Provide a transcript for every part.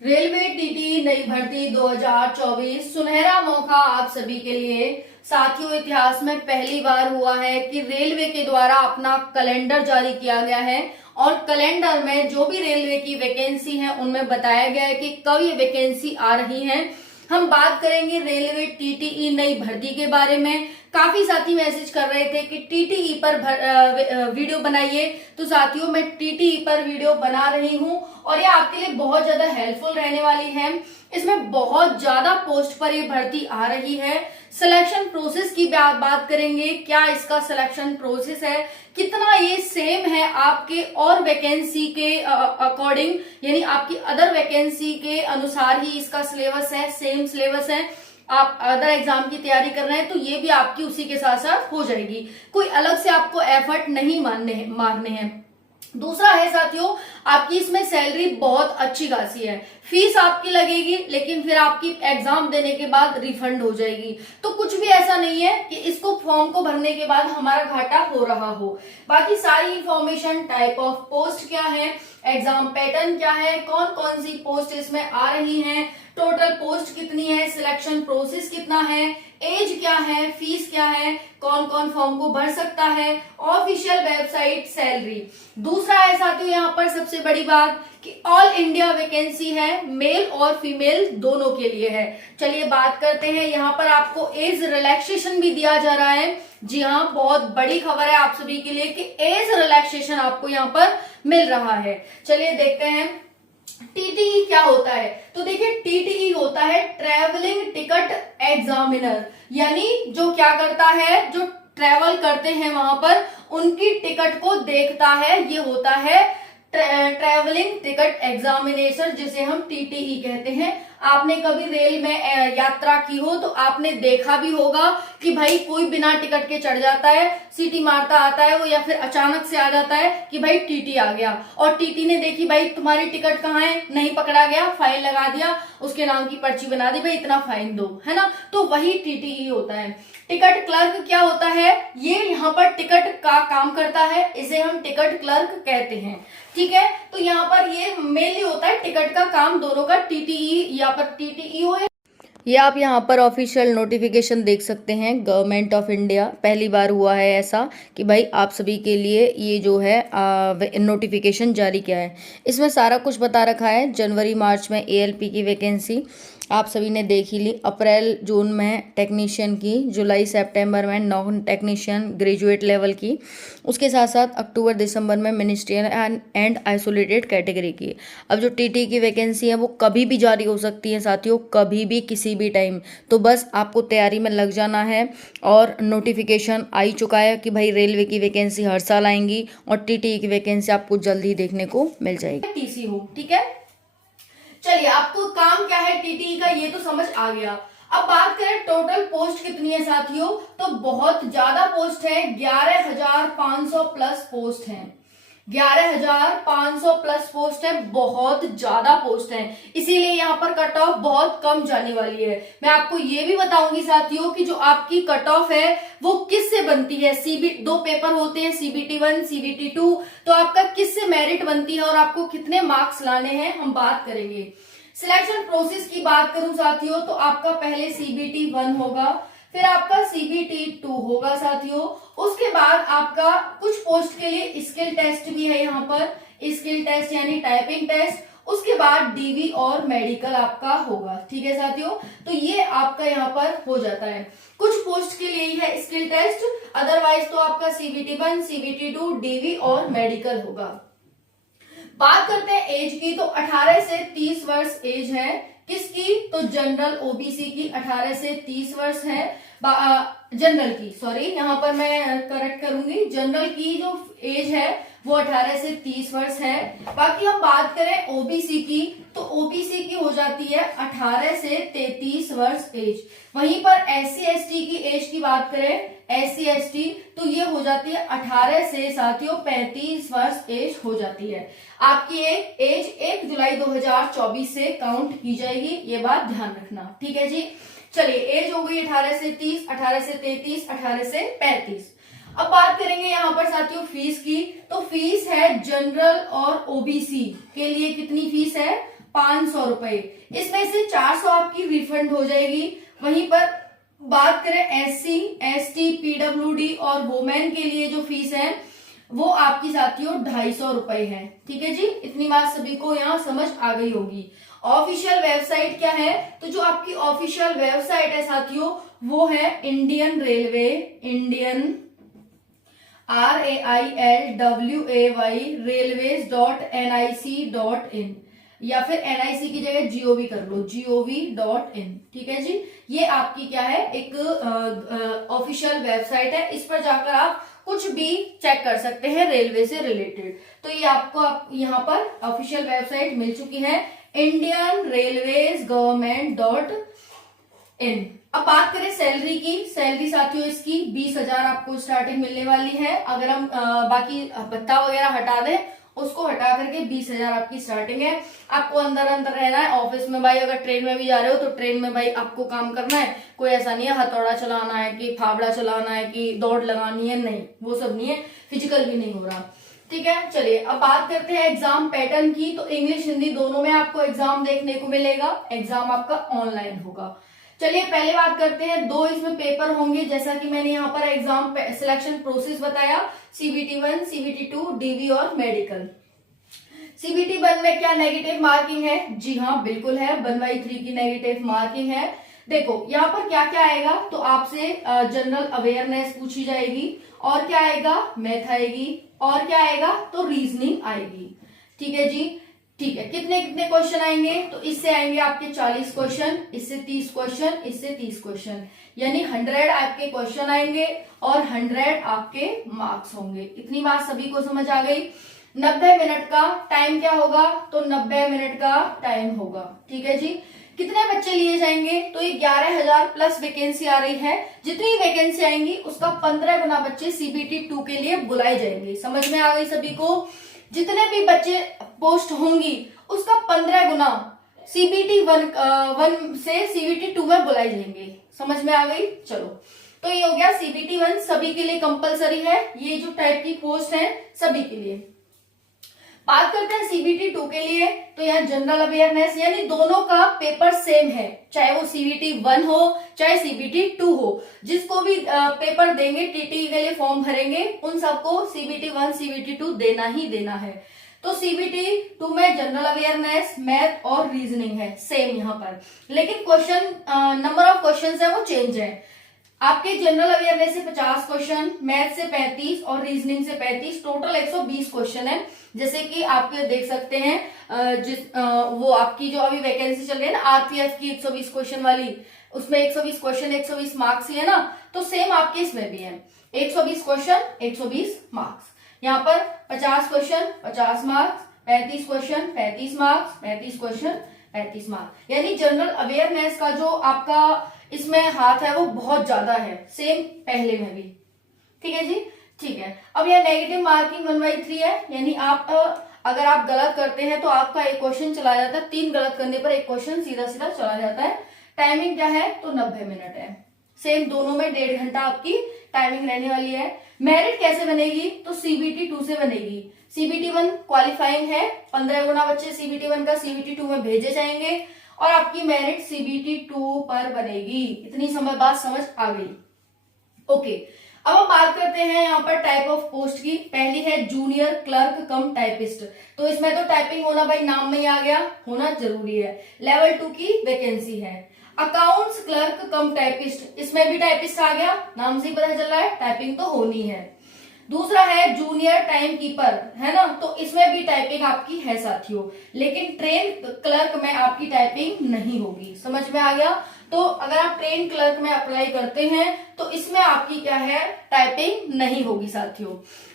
Railway TT नई भर्ती 2024 सुनहरा मौका आप सभी के लिए। साथियों, इतिहास में पहली बार हुआ है कि रेलवे के द्वारा अपना कैलेंडर जारी किया गया है और कैलेंडर में जो भी रेलवे की वैकेंसी है उनमें बताया गया है कि कब ये वैकेंसी आ रही है। हम बात करेंगे रेलवे टीटीई नई भर्ती के बारे में। काफी साथी मैसेज कर रहे थे कि टीटीई पर वीडियो बनाइए, तो साथियों मैं टीटीई पर वीडियो बना रही हूं और ये आपके लिए बहुत ज्यादा हेल्पफुल रहने वाली है। इसमें बहुत ज्यादा पोस्ट पर ये भर्ती आ रही है। सिलेक्शन प्रोसेस की बात करेंगे, क्या इसका सिलेक्शन प्रोसेस है, कितना ये सेम है आपके और वैकेंसी के अकॉर्डिंग, यानी आपकी अदर वैकेंसी के अनुसार ही इसका सिलेबस है, सेम सिलेबस है। आप अदर एग्जाम की तैयारी कर रहे हैं तो ये भी आपकी उसी के साथ साथ हो जाएगी, कोई अलग से आपको एफर्ट नहीं मारने हैं। दूसरा है साथियों, आपकी इसमें सैलरी बहुत अच्छी खासी है। फीस आपकी लगेगी लेकिन फिर आपकी एग्जाम देने के बाद रिफंड हो जाएगी, तो कुछ भी ऐसा नहीं है कि इसको फॉर्म को भरने के बाद हमारा घाटा हो रहा हो। बाकी सारी इंफॉर्मेशन, टाइप ऑफ पोस्ट क्या है, एग्जाम पैटर्न क्या है, कौन कौन सी पोस्ट इसमें आ रही है, टोटल पोस्ट कितनी है, सिलेक्शन प्रोसेस कितना है, एज क्या है, फीस क्या है, कौन कौन फॉर्म को भर सकता है, ऑफिशियल वेबसाइट, सैलरी। दूसरा है साथियों यहाँ पर सबसे बड़ी बात कि ऑल इंडिया वैकेंसी है, मेल और फीमेल दोनों के लिए है। चलिए बात करते हैं, यहाँ पर आपको एज रिलैक्सेशन भी दिया जा रहा है। जी हाँ, बहुत बड़ी खबर है आप सभी के लिए कि एज रिलैक्सेशन आपको यहाँ पर मिल रहा है। चलिए देखते हैं टीटीई क्या होता है। तो देखिए, टीटीई होता है ट्रैवलिंग टिकट एग्जामिनर, यानी जो क्या करता है, जो ट्रैवल करते हैं वहां पर उनकी टिकट को देखता है, ये होता है ट्रैवलिंग टिकट एग्जामिनेशन, जिसे हम टीटीई कहते हैं। आपने कभी रेल में यात्रा की हो तो आपने देखा भी होगा कि भाई कोई बिना टिकट के चढ़ जाता है, सीटी मारता आता है वो, या फिर अचानक से आ जाता है कि भाई टीटी आ गया, और टीटी ने देखी भाई तुम्हारी टिकट कहाँ है, नहीं पकड़ा गया, फाइन लगा दिया, उसके नाम की पर्ची बना दी, भाई इतना फाइन दो, है ना। तो वही टीटीई होता है। टिकट क्लर्क क्या होता है, ये यहाँ पर टिकट का काम करता है, इसे हम टिकट क्लर्क कहते हैं। ठीक है, तो यहाँ पर ये मेनली होता है टिकट का काम दोनों का, टीटीई या पर टीटीई हो। ये आप यहाँ पर ऑफिशियल नोटिफिकेशन देख सकते हैं, गवर्नमेंट ऑफ इंडिया, पहली बार हुआ है ऐसा कि भाई आप सभी के लिए ये जो है नोटिफिकेशन जारी किया है। इसमें सारा कुछ बता रखा है। जनवरी मार्च में एएलपी की वैकेंसी आप सभी ने देख ही ली, अप्रैल जून में टेक्नीशियन की, जुलाई सितंबर में नॉन टेक्नीशियन ग्रेजुएट लेवल की, उसके साथ साथ अक्टूबर दिसंबर में मिनिस्ट्रियल एंड आइसोलेटेड कैटेगरी की। अब जो टीटी की वैकेंसी है वो कभी भी जारी हो सकती है साथियों, कभी भी किसी भी टाइम। तो बस आपको तैयारी में लग जाना है, और नोटिफिकेशन आ ही चुका है कि भाई रेलवे की वैकेंसी हर साल आएंगी और टीटी की वैकेंसी आपको जल्दी देखने को मिल जाएगी। टीसी हो, ठीक है। चलिए, आपको काम क्या है टीटीई का ये तो समझ आ गया। अब बात करें टोटल पोस्ट कितनी है साथियों, तो बहुत ज्यादा पोस्ट है, 11,500 प्लस पोस्ट है। 11,500 प्लस पोस्ट है, बहुत ज्यादा पोस्ट है, इसीलिए यहाँ पर कट ऑफ बहुत कम जाने वाली है। मैं आपको ये भी बताऊंगी साथियों कि जो आपकी कट ऑफ है वो किस से बनती है। दो पेपर होते हैं, सीबीटी 1, सीबीटी 2, तो आपका किस से मेरिट बनती है और आपको कितने मार्क्स लाने हैं हम बात करेंगे। सिलेक्शन प्रोसेस की बात करूं साथियों, तो आपका पहले सीबीटी 1 होगा, फिर आपका सीबीटी 2 होगा साथियों, उसके बाद आपका कुछ पोस्ट के लिए स्किल टेस्ट भी है यहाँ पर, स्किल टेस्ट यानी टाइपिंग टेस्ट, उसके बाद डीवी और मेडिकल आपका होगा। ठीक है साथियों, तो ये आपका यहाँ पर हो जाता है। कुछ पोस्ट के लिए ही है स्किल टेस्ट, अदरवाइज तो आपका सीबीटी 1, सीबीटी 2, डीवी और मेडिकल होगा। बात करते हैं एज की, तो 18 से 30 वर्ष एज है। किसकी, तो जनरल ओबीसी की 18 से 30 वर्ष है। जनरल की, सॉरी यहाँ पर मैं करेक्ट करूंगी, जनरल की जो एज है वो 18 से 30 वर्ष है। बाकी हम बात करें ओबीसी की, तो ओबीसी की हो जाती है 18 से 33 वर्ष एज। वहीं पर एससी एसटी की एज की बात करें, एससी एसटी, तो ये हो जाती है 18 से साथियों 35 वर्ष एज हो जाती है। आपकी एज 1 जुलाई 2024 से काउंट की जाएगी, ये बात ध्यान रखना। ठीक है जी। चलिए, एज हो गई 18 से 30, 18 से 33, 18 से 35। अब बात करेंगे यहाँ पर साथियों फीस की, तो फीस है जनरल और ओबीसी के लिए कितनी फीस है, 500 रुपए। इसमें से 400 आपकी रिफंड हो जाएगी। वहीं पर बात करें SC, ST, PWD और वुमेन के लिए जो फीस है वो आपकी साथियों 250 रुपए है। ठीक है जी, इतनी बात सभी को यहाँ समझ आ गई होगी। ऑफिशियल वेबसाइट क्या है? तो जो आपकी ऑफिशियल वेबसाइट है साथियों वो है Indian railway, Indian RAILWAY railways.nic.in या फिर NIC की जगह GOV कर लो, gov.in। ठीक है जी, ये आपकी क्या है, एक ऑफिशियल वेबसाइट है। इस पर जाकर आप कुछ भी चेक कर सकते हैं रेलवे से रिलेटेड। तो ये आपको यहाँ पर ऑफिशियल वेबसाइट मिल चुकी है, इंडियन रेलवेज गवर्नमेंट.in। अब बात करें सैलरी की। सैलरी साथियों इसकी 20,000 आपको स्टार्टिंग मिलने वाली है। अगर हम बाकी भत्ता वगैरह हटा दें, उसको हटा करके 20,000 आपकी स्टार्टिंग है। आपको अंदर अंदर रहना है ऑफिस में भाई। अगर ट्रेन में भी जा रहे हो तो ट्रेन में भाई आपको काम करना है। कोई ऐसा नहीं है हथौड़ा चलाना है कि फावड़ा चलाना है कि दौड़ लगानी है, नहीं, वो सब नहीं है। फिजिकल भी नहीं हो रहा। ठीक है, चलिए अब बात करते हैं एग्जाम पैटर्न की। तो इंग्लिश हिंदी दोनों में आपको एग्जाम देखने को मिलेगा। एग्जाम आपका ऑनलाइन होगा। चलिए पहले बात करते हैं, 2 इसमें पेपर होंगे जैसा कि मैंने यहाँ पर एग्जाम सिलेक्शन प्रोसेस बताया। CBT 1, CBT 2, DV और मेडिकल। CBT 1 में क्या नेगेटिव मार्किंग है? जी हाँ बिल्कुल है, 1/3 की नेगेटिव मार्किंग है। देखो यहाँ पर क्या क्या आएगा, तो आपसे जनरल अवेयरनेस पूछी जाएगी, और क्या आएगा, मैथ आएगी, और क्या आएगा, तो रीजनिंग आएगी। ठीक है जी, ठीक है। कितने कितने क्वेश्चन आएंगे, तो इससे आएंगे आपके 40 क्वेश्चन, इससे 30 क्वेश्चन, इससे 30 क्वेश्चन, यानी 100 आपके क्वेश्चन आएंगे और 100 आपके मार्क्स होंगे। इतनी बात सभी को समझ आ गई। 90 मिनट का टाइम क्या होगा, तो 90 मिनट का टाइम होगा। ठीक है जी, कितने बच्चे लिए जाएंगे, तो ये 11,000 प्लस वैकेंसी आ रही है। जितनी वैकेंसी आएंगी उसका 15 गुना बच्चे CBT 2 के लिए बुलाए जाएंगे। समझ में आ गई सभी को? जितने भी बच्चे पोस्ट होंगी उसका 15 गुना CBT 1 से CBT 2 में बुलाए जाएंगे। समझ में आ गई? चलो, तो ये हो गया CBT 1 सभी के लिए कंपलसरी है। ये जो टाइप की पोस्ट है सभी के लिए। बात करते हैं CBT 2 के लिए, तो यहाँ जनरल अवेयरनेस, यानी दोनों का पेपर सेम है, चाहे वो CBT 1 हो चाहे CBT 2 हो। जिसको भी पेपर देंगे, TTE के लिए फॉर्म भरेंगे, उन सबको CBT 1 CBT 2 देना ही देना है। तो CBT 2 में जनरल अवेयरनेस, मैथ और रीजनिंग है सेम यहाँ पर, लेकिन क्वेश्चन नंबर ऑफ क्वेश्चन है वो चेंज है। आपके जनरल अवेयरनेस से 50 क्वेश्चन, मैथ से 35 और रीजनिंग से 35, टोटल 120 क्वेश्चन है। जैसे कि आप देख सकते हैं वो आपकी जो अभी वैकेंसी चल रही है ना RPF की 120 क्वेश्चन वाली, उसमें 120 क्वेश्चन 120 मार्क्स ही है ना, तो सेम आपके इसमें भी है 120 क्वेश्चन 120 मार्क्स। यहाँ पर 50 question 50 marks, 35 question 35 marks, 35 question 35 marks. यानी जनरल अवेयरनेस का जो आपका इसमें हाथ है वो बहुत ज्यादा है, सेम पहले में भी। ठीक है जी, ठीक है। अब यह नेगेटिव मार्किंग 1/3 है, यानी आप अगर आप गलत करते हैं तो आपका एक क्वेश्चन चला जाता है, 3 गलत करने पर एक क्वेश्चन सीधा सीधा चला जाता है। टाइमिंग क्या है, तो 90 मिनट है। सेम दोनों में 1.5 घंटा आपकी टाइमिंग रहने वाली है। मेरिट कैसे बनेगी, तो CBT 2 से बनेगी। CBT 1 क्वालिफाइंग है, 15 गुना बच्चे CBT 1 का CBT 2 में भेजे जाएंगे और आपकी मेरिट CBT 2 पर बनेगी। इतनी बात समझ आ गई? ओके, अब हम बात करते हैं यहाँ पर टाइप ऑफ पोस्ट की। पहली है जूनियर क्लर्क कम टाइपिस्ट, तो इसमें तो टाइपिंग होना भाई नाम में ही आ गया, होना जरूरी है। लेवल 2 की वैकेंसी है। अकाउंट्स क्लर्क कम टाइपिस्ट, इसमें भी टाइपिस्ट आ गया, नाम से ही पता चल रहा है टाइपिंग तो होनी है। दूसरा है जूनियर टाइम कीपर, है ना, तो इसमें भी टाइपिंग आपकी है साथियों, लेकिन ट्रेन क्लर्क में आपकी टाइपिंग नहीं होगी। समझ में आ गया? तो अगर आप ट्रेन क्लर्क में अप्लाई करते हैं तो इसमें आपकी क्या है, टाइपिंग नहीं होगी साथियों।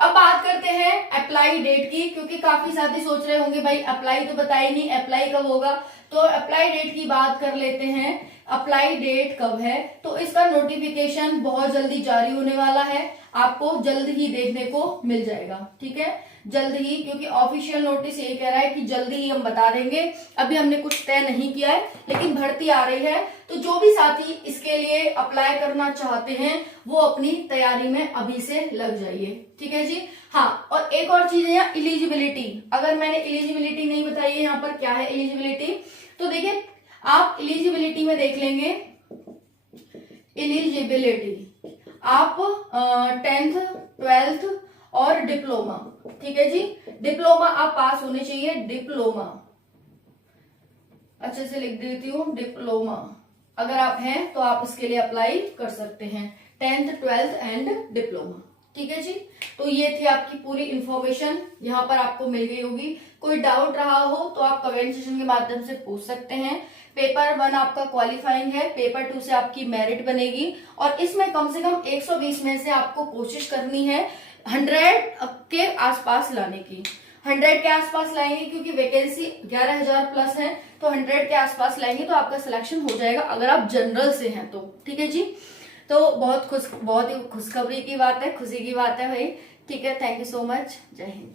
अब बात करते हैं अप्लाई डेट की, क्योंकि काफी साथी सोच रहे होंगे भाई अप्लाई तो बताई नहीं, अप्लाई कब होगा। तो अप्लाई डेट की बात कर लेते हैं अप्लाई डेट कब है, तो इसका नोटिफिकेशन बहुत जल्दी जारी होने वाला है, आपको जल्द ही देखने को मिल जाएगा। ठीक है, जल्द ही, क्योंकि ऑफिशियल नोटिस यही कह रहा है कि जल्दी ही हम बता देंगे। अभी हमने कुछ तय नहीं किया है, लेकिन भर्ती आ रही है, तो जो भी साथी इसके लिए अप्लाई करना चाहते हैं वो अपनी तैयारी में अभी से लग जाइए। ठीक है जी। हाँ, और एक और चीज है एलिजिबिलिटी। अगर मैंने एलिजिबिलिटी नहीं बताई है यहाँ पर क्या है एलिजिबिलिटी, तो देखिए आप एलिजिबिलिटी में देख लेंगे। एलिजिबिलिटी आप 10th 12th और डिप्लोमा, ठीक है जी, डिप्लोमा आप पास होने चाहिए। डिप्लोमा अच्छे से लिख देती हूँ, डिप्लोमा अगर आप हैं तो आप इसके लिए अप्लाई कर सकते हैं, 10th 12th एंड डिप्लोमा। ठीक है जी। तो ये थी आपकी पूरी इंफॉर्मेशन, यहाँ पर आपको मिल गई होगी। कोई डाउट रहा हो तो आप कमेंट सेक्शन के माध्यम से पूछ सकते हैं। पेपर 1 आपका क्वालिफाइंग है, पेपर 2 से आपकी मेरिट बनेगी, और इसमें कम से कम 120 में से आपको कोशिश करनी है 100 के आसपास लाने की। 100 के आसपास लाएंगे क्योंकि वैकेंसी 11,000 प्लस है, तो 100 के आसपास लाएंगे तो आपका सिलेक्शन हो जाएगा अगर आप जनरल से हैं तो। ठीक है जी। तो बहुत ही खुशखबरी की बात है, खुशी की बात है भाई। ठीक है, थैंक यू सो मच, जय हिंद।